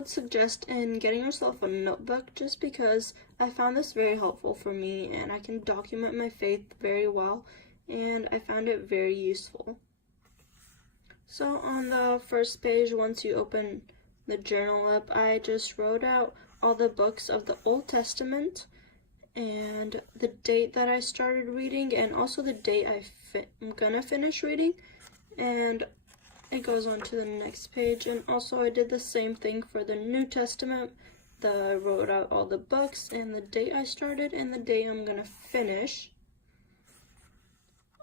would suggest in getting yourself a notebook, just because I found this very helpful for me and I can document my faith very well, and I found it very useful. So on the first page, once you open the journal up, I just wrote out all the books of the Old Testament and the date that I started reading, and also the date I'm gonna finish reading, and it goes on to the next page. And also I did the same thing for the New Testament. I wrote out all the books and the date I started and the date I'm gonna finish.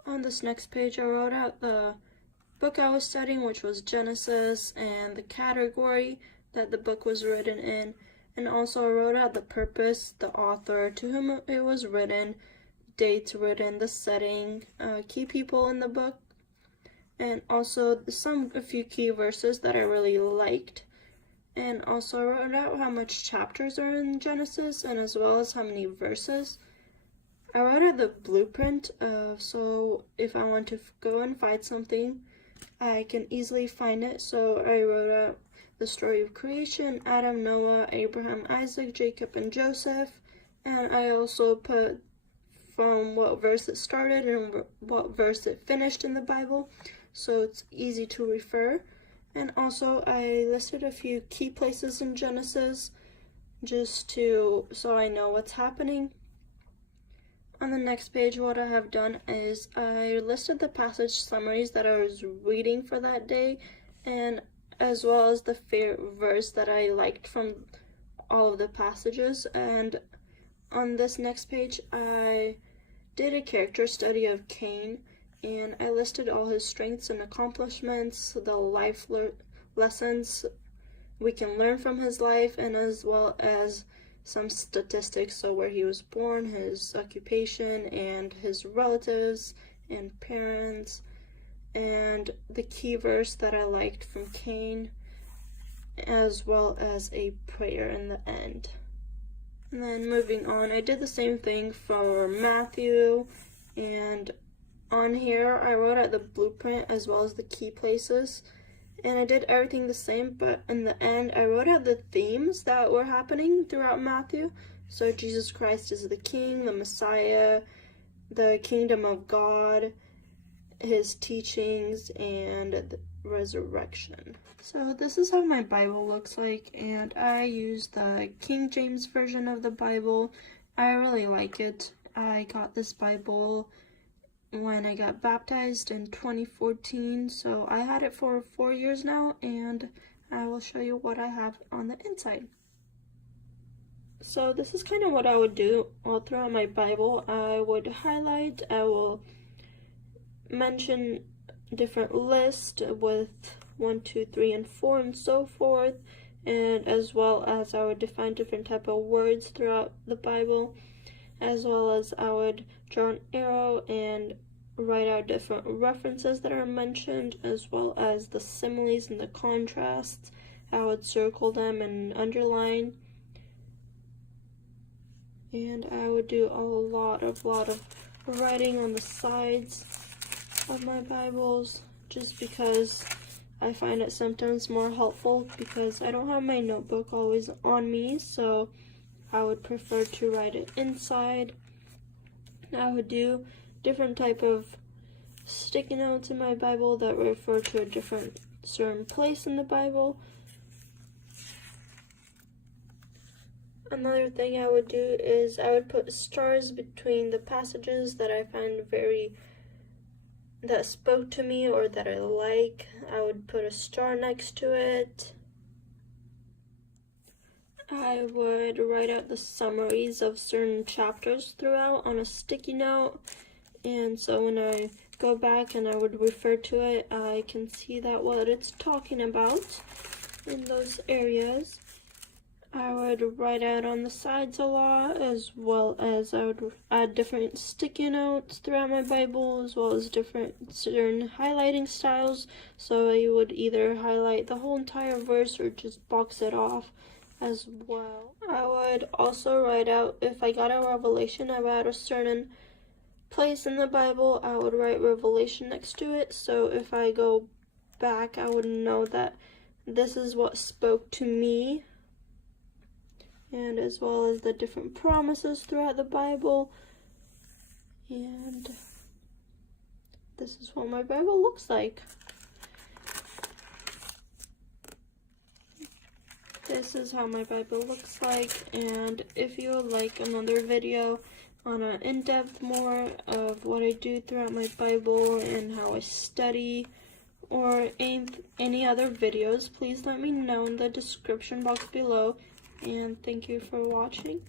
On this next page, I wrote out the book I was studying, which was Genesis, and the category that the book was written in. And also I wrote out the purpose, the author, to whom it was written, dates written, the setting, key people in the book, and also a few key verses that I really liked. And also I wrote out how much chapters are in Genesis, and as well as how many verses. I wrote out the blueprint, so if I want to go and find something, I can easily find it. So I wrote out the story of creation, Adam, Noah, Abraham, Isaac, Jacob, and Joseph. And I also put from what verse it started and what verse it finished in the Bible, so it's easy to refer. And also I listed a few key places in Genesis, so I know what's happening. On the next page, what I have done is I listed the passage summaries that I was reading for that day, and as well as the favorite verse that I liked from all of the passages. And on this next page, I did a character study of Cain, and I listed all his strengths and accomplishments, the life lessons we can learn from his life, and as well as some statistics, so where he was born, his occupation, and his relatives and parents, and the key verse that I liked from Cain, as well as a prayer in the end. And then moving on, I did the same thing for Matthew, and on here I wrote out the blueprint as well as the key places, and I did everything the same, but in the end I wrote out the themes that were happening throughout Matthew. So Jesus Christ is the King, the Messiah, the kingdom of God, his teachings, and the resurrection. So this is how my Bible looks like, and I use the King James version of the Bible. I really like it. I got this Bible when I got baptized in 2014, so I had it for 4 years now, and I will show you what I have on the inside. So this is kind of what I would do all throughout my Bible. I would highlight, I will mention different lists with 1, 2, 3, and 4, and so forth, and as well as I would define different type of words throughout the Bible, as well as I would draw an arrow and write out different references that are mentioned, as well as the similes and the contrasts. I would circle them and underline, and I would do a lot of writing on the sides of my Bibles, just because I find it sometimes more helpful, because I don't have my notebook always on me, so I would prefer to write it inside. I would do different type of sticky notes in my Bible that refer to a certain place in the Bible. Another thing I would do is I would put stars between the passages that I find that spoke to me or that I like. I would put a star next to it. I would write out the summaries of certain chapters throughout on a sticky note, and so when I go back and I would refer to it, I can see that what it's talking about in those areas. I would write out on the sides a lot, as well as I would add different sticky notes throughout my Bible, as well as certain highlighting styles, so you would either highlight the whole entire verse or just box it off as well. I would also write out, if I got a revelation about a certain place in the Bible, I would write revelation next to it, so if I go back I would know that this is what spoke to me, and as well as the different promises throughout the Bible. And this is what my Bible looks like. This is how my Bible looks like, and if you would like another video on an in-depth more of what I do throughout my Bible and how I study, or any other videos, please let me know in the description box below, and thank you for watching.